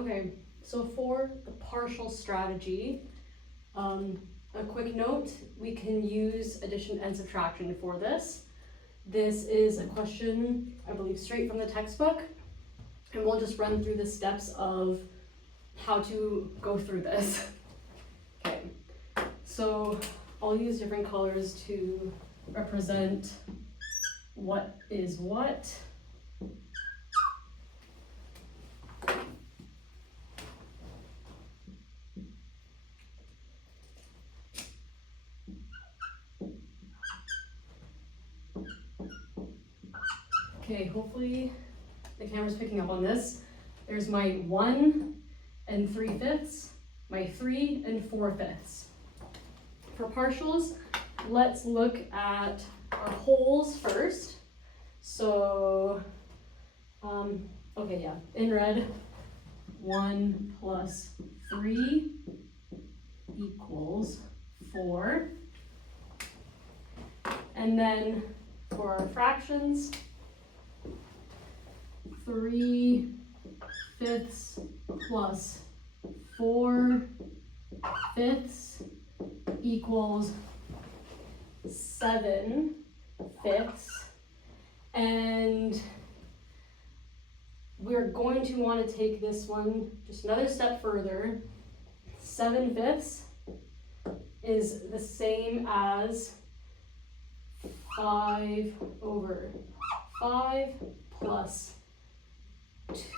Okay, so for the partial strategy, a quick note, we can use addition and subtraction for this. This is a question, I believe, straight from the textbook, and we'll just run through the steps of how to go through this. Okay, so I'll use different colors to represent what is what. Okay, hopefully the camera's picking up on this. There's my 1 3/5, my 3 4/5. For partials, let's look at our wholes first. So, okay, yeah, in red, 1 plus 3 equals 4. And then for our fractions, 3/5 plus 4/5 equals 7/5. And we're going to want to take this one just another step further. 7/5 is the same as 5/5 plus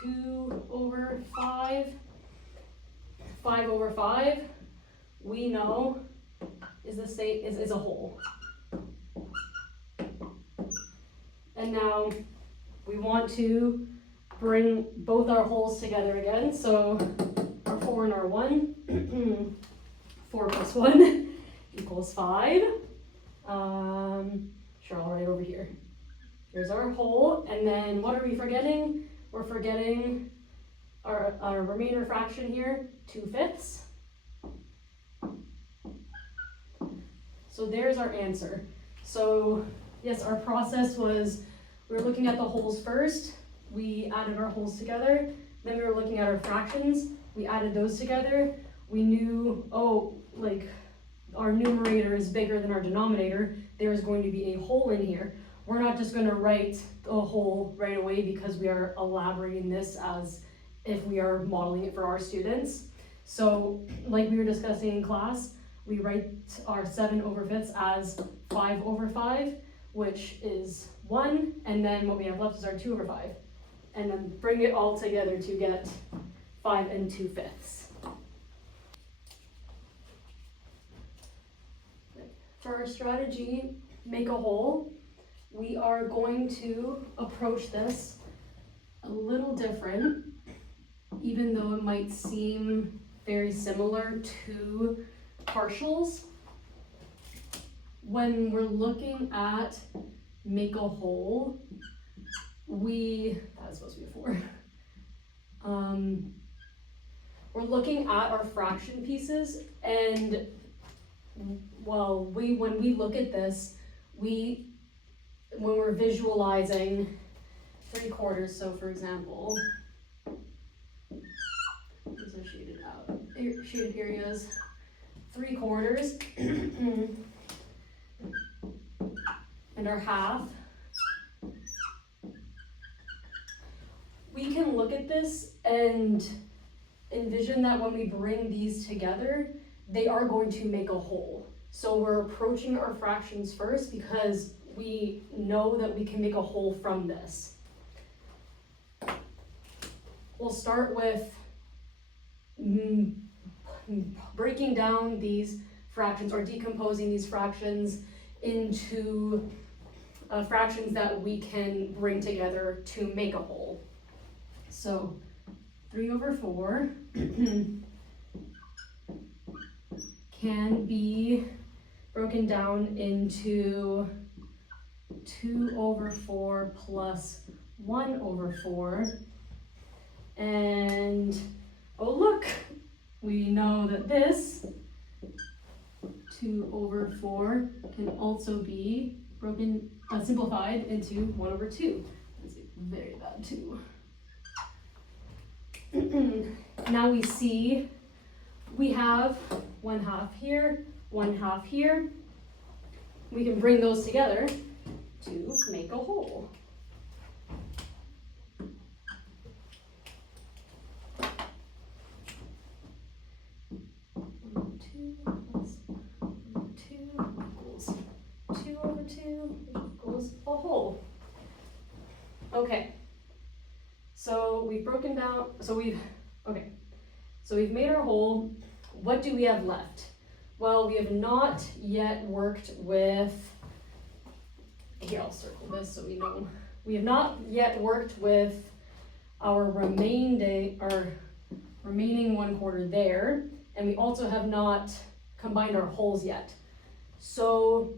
2/5. 5/5 we know is the same is a whole. And now we want to bring both our wholes together again. So our 4 and our 1. 4 plus 1 equals 5. Sure, I'll write over here. Here's our whole, and then what are we forgetting? We're forgetting our remainder fraction here, 2/5. So there's our answer. So yes, our process was, we were looking at the wholes first, we added our wholes together, then we were looking at our fractions, we added those together, we knew, oh, like our numerator is bigger than our denominator, there is going to be a whole in here. We're not just going to write a whole right away because we are elaborating this as if we are modeling it for our students. So like we were discussing in class, we write our 7/5 as 5/5, which is 1, and then what we have left is our 2/5. And then bring it all together to get 5 2/5. For our strategy, make a whole, we are going to approach this a little different, even though it might seem very similar to partials. When we're looking at make a whole, that's supposed to be a 4. We're looking at our fraction pieces, and well, when we look at this, when we're visualizing 3/4, so for example, these are shaded out, shaded areas, 3/4, and our half. We can look at this and envision that when we bring these together, they are going to make a whole. So we're approaching our fractions first because we know that we can make a whole from this. We'll start with breaking down these fractions or decomposing these fractions into fractions that we can bring together to make a whole. So 3/4 can be broken down into 2/4 plus 1/4. And oh look, we know that this 2/4 can also be simplified into 1/2. That's very bad too. now we see we have 1/2 here, 1/2 here. We can bring those together to make a whole. Okay, so we've broken down, so we've made our whole. What do we have left? Well, we have not yet worked with, here I'll circle this so we know. We have not yet worked with our remaining 1/4 there, and we also have not combined our wholes yet. So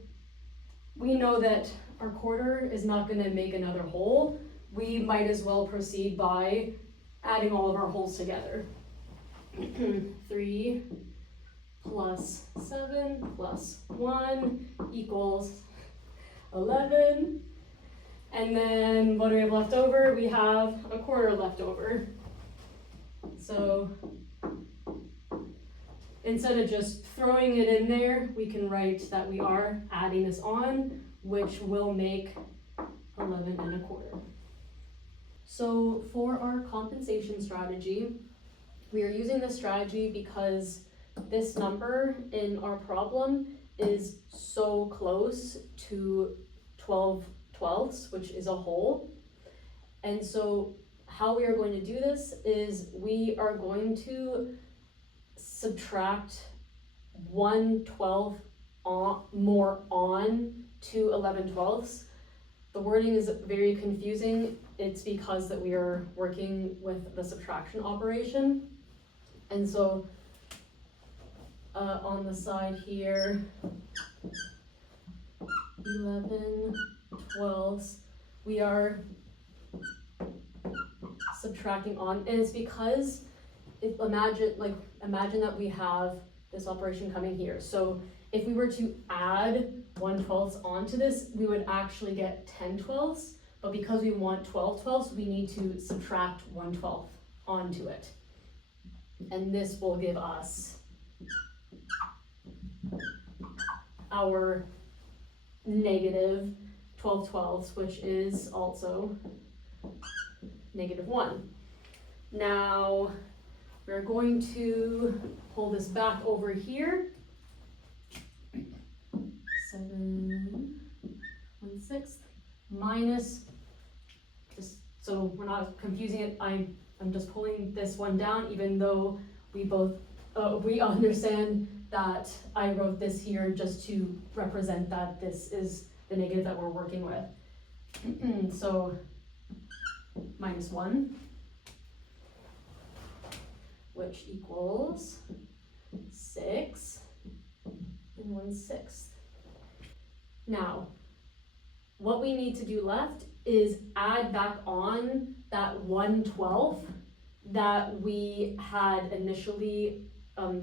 we know that our 1/4 is not going to make another whole. We might as well proceed by adding all of our wholes together. 3 plus 7 plus 1 equals 11. And then what do we have left over? We have a 1/4 left over. So instead of just throwing it in there, we can write that we are adding this on, which will make 11 1/4. So for our compensation strategy, we are using this strategy because this number in our problem is so close to 12/12, which is a whole. And so how we are going to do this is we are going to subtract 1/12 more on to 11/12. The wording is very confusing. It's because that we are working with the subtraction operation. And so on the side here, 11/12, we are subtracting on, and it's because imagine that we have this operation coming here. So if we were to add 1/12 onto this, we would actually get 10/12, but because we want 12/12, we need to subtract 1/12 onto it. And this will give us our negative 12/12, which is also -1. Now we're going to pull this back over here. 7 1/6 minus, just so we're not confusing it, I'm just pulling this one down, even though we both we understand that I wrote this here just to represent that this is the negative that we're working with. So -1, which equals 6 1/6. Now, what we need to do left is add back on that 1/12 that we had initially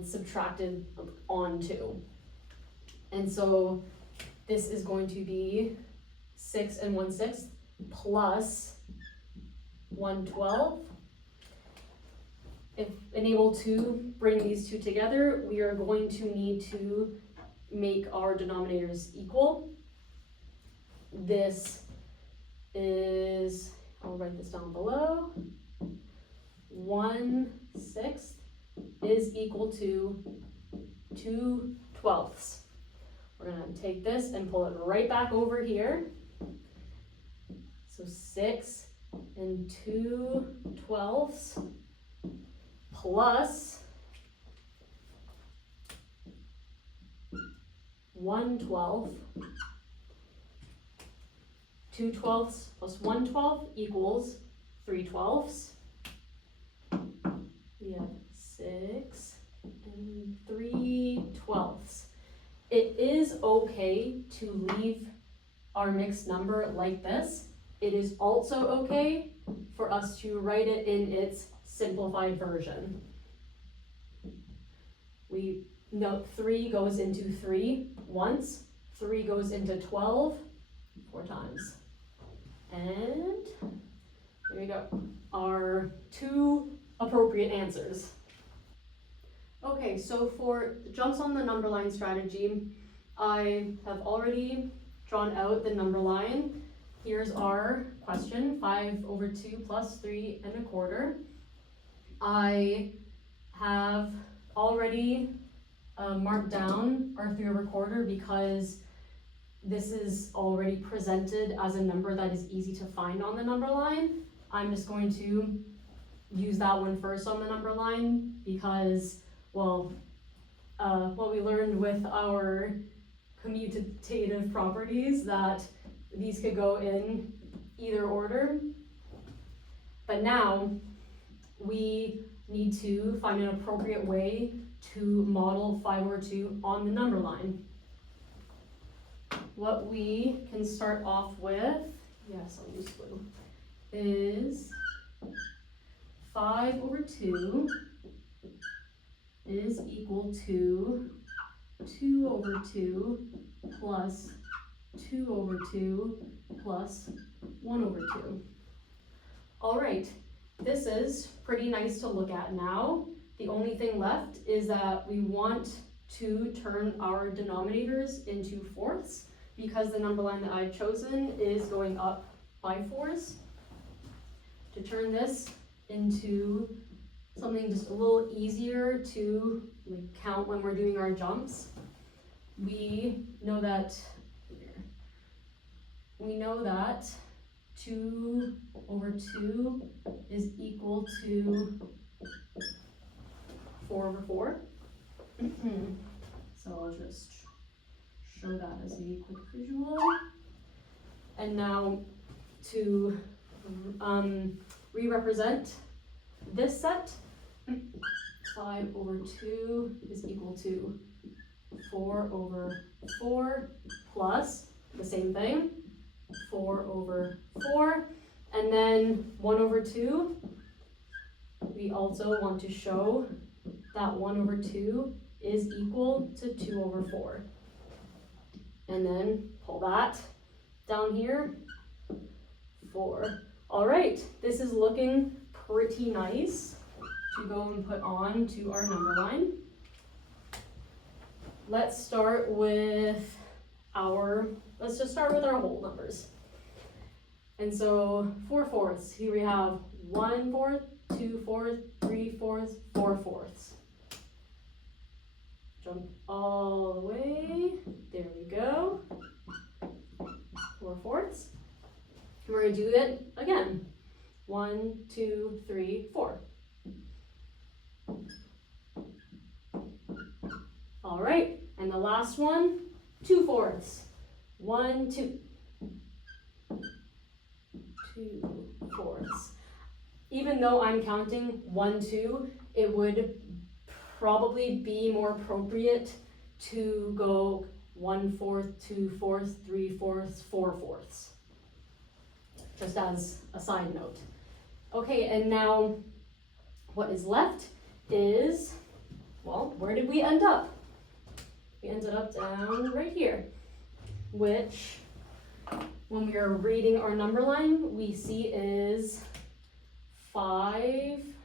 subtracted onto. And so this is going to be 6 1/6 plus 1/12. If unable to bring these two together, we are going to need to make our denominators equal. This is, I'll write this down below, 1/6 is equal to 2/12. We're gonna take this and pull it right back over here. So 6 2/12 plus 1/12. 2/12 plus 1/12 equals 3/12. We have 6 3/12. It is okay to leave our mixed number like this. It is also okay for us to write it in its simplified version. We note 3 goes into 3 once, 3 goes into 12 4 times. And there we go, our 2 appropriate answers. Okay, so for jumps on the number line strategy, I have already drawn out the number line. Here's our question, 5/2 plus 3 1/4. I have already marked down our 3/4 because this is already presented as a number that is easy to find on the number line. I'm just going to use that one first on the number line because, well, what we learned with our commutative properties, that these could go in either order. But now we need to find an appropriate way to model 5/2 on the number line. What we can start off with, yes, I'll use blue, is 5/2 is equal to 2/2 plus 2/2 plus 1/2. All right, this is pretty nice to look at now. The only thing left is that we want to turn our denominators into fourths because the number line that I've chosen is going up by fours. To turn this into something just a little easier to count when we're doing our jumps, we know that 2/2 is equal to 4/4. So I'll just show that as a quick visual. And now to re-represent this set, 5/2 is equal to 4/4 plus the same thing, 4/4, and then 1/2. We also want to show that 1/2 is equal to 2/4. And then pull that down here, 4. All right, this is looking pretty nice to go and put on to our number line. Let's just start with our whole numbers. And so 4/4, here we have 1/4, 2/4, 3/4, 4/4. Jump all the way, there we go, 4/4. We're gonna do it again, 1, 2, 3, 4. All right, and the last one, 2/4. 1, 2. 2/4. Even though I'm counting 1, 2, it would probably be more appropriate to go 1/4, 2/4, 3/4, 4/4. Just as a side note. Okay, and now what is left is, well, where did we end up? We ended up down right here, which when we are reading our number line, we see is 5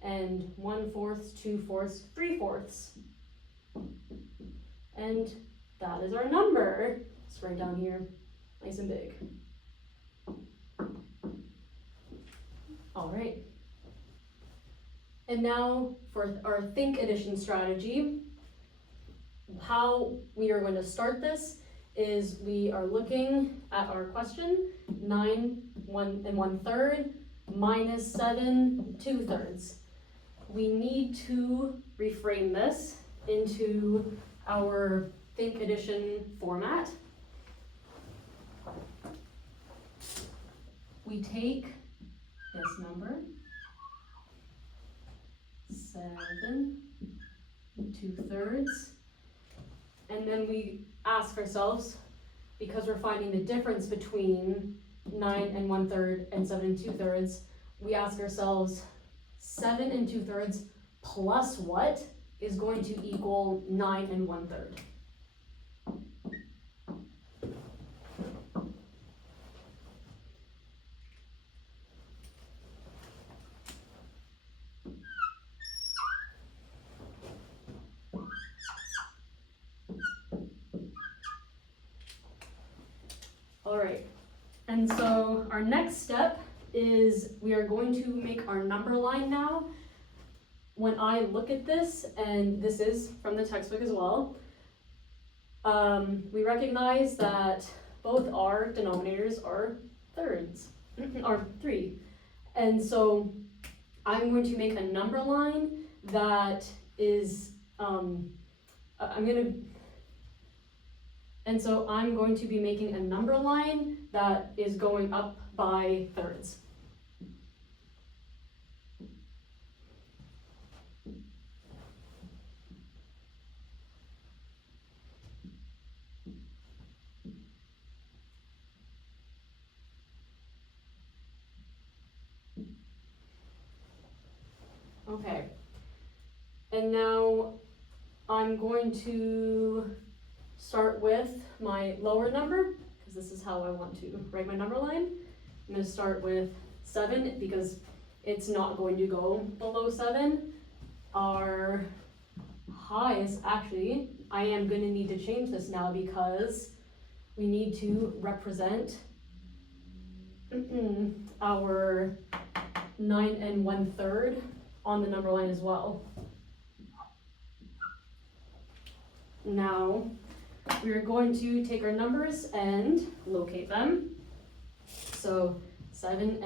and 1/4, 2/4, 3/4. And that is our number. It's right down here, nice and big. All right. And now for our think addition strategy, how we are going to start this is we are looking at our question, 9 1/3 minus 7 2/3. We need to reframe this into our think addition format. We take this number, 7 2/3, and then we ask ourselves, because we're finding the difference between 9 1/3 and 7 2/3, we ask ourselves, 7 2/3 plus what is going to equal 9 1/3? All right, and so our next step is we are going to make our number line now. When I look at this, and this is from the textbook as well, we recognize that both our denominators are thirds, are 3. And so I'm going to make a number line that is, and so I'm going to be making a number line that is going up by thirds. Okay, and now I'm going to start with my lower number, because this is how I want to write my number line. I'm going to start with 7 because it's not going to go below 7. Our highest, actually, I am going to need to change this now because we need to represent our 9 1/3 on the number line as well. Now, we're going to take our numbers and locate them. So 7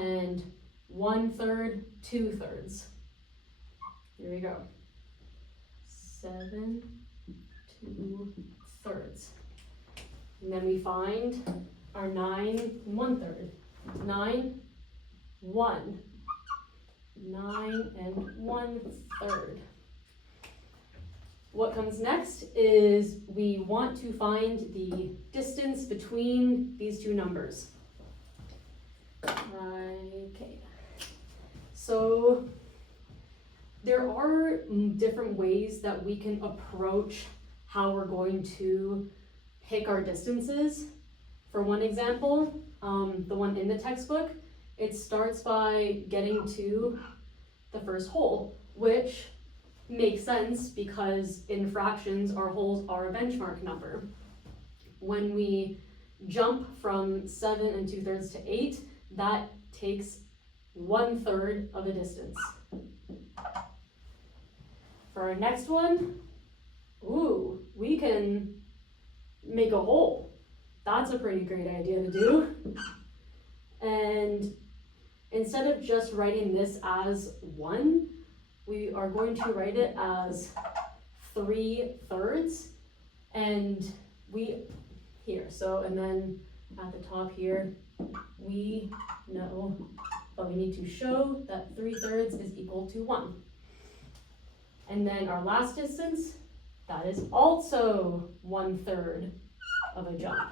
1/3, 2/3. Here we go. 7 2/3. And then we find our 9 1/3. 9 1. 9 1/3. What comes next is we want to find the distance between these two numbers. Okay, so there are different ways that we can approach how we're going to pick our distances. For one example, the one in the textbook, it starts by getting to the first whole, which makes sense because in fractions, our wholes are a benchmark number. When we jump from 7 2/3 to 8, that takes 1/3 of the distance. For our next one, we can make a hole. That's a pretty great idea to do. And instead of just writing this as 1, we are going to write it as 3/3, and and then at the top here, we know, but we need to show that 3/3 is equal to 1. And then our last distance, that is also 1/3 of a jump.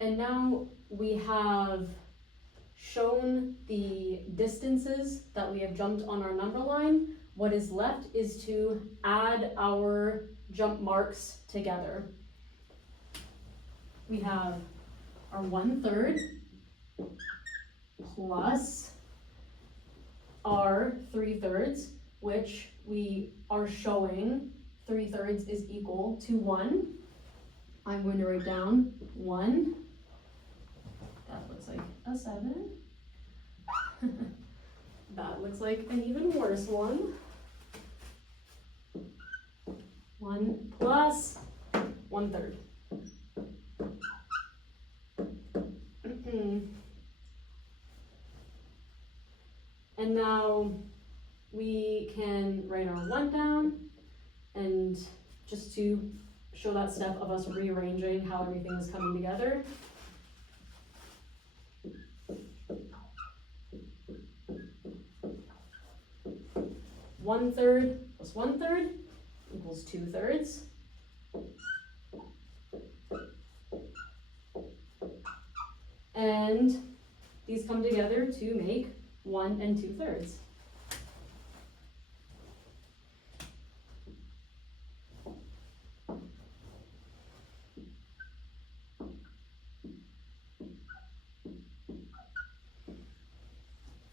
And now we have shown the distances that we have jumped on our number line. What is left is to add our jump marks together. We have our 1/3 plus our 3/3, which we are showing 3/3 is equal to 1. I'm going to write down 1. That looks like a 7. That looks like an even worse one. 1 plus 1/3. And now we can write our 1 down, and just to show that step of us rearranging how everything is coming together. One-third plus 1/3 equals 2/3. And these come together to make 1 2/3.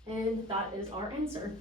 And that is our answer.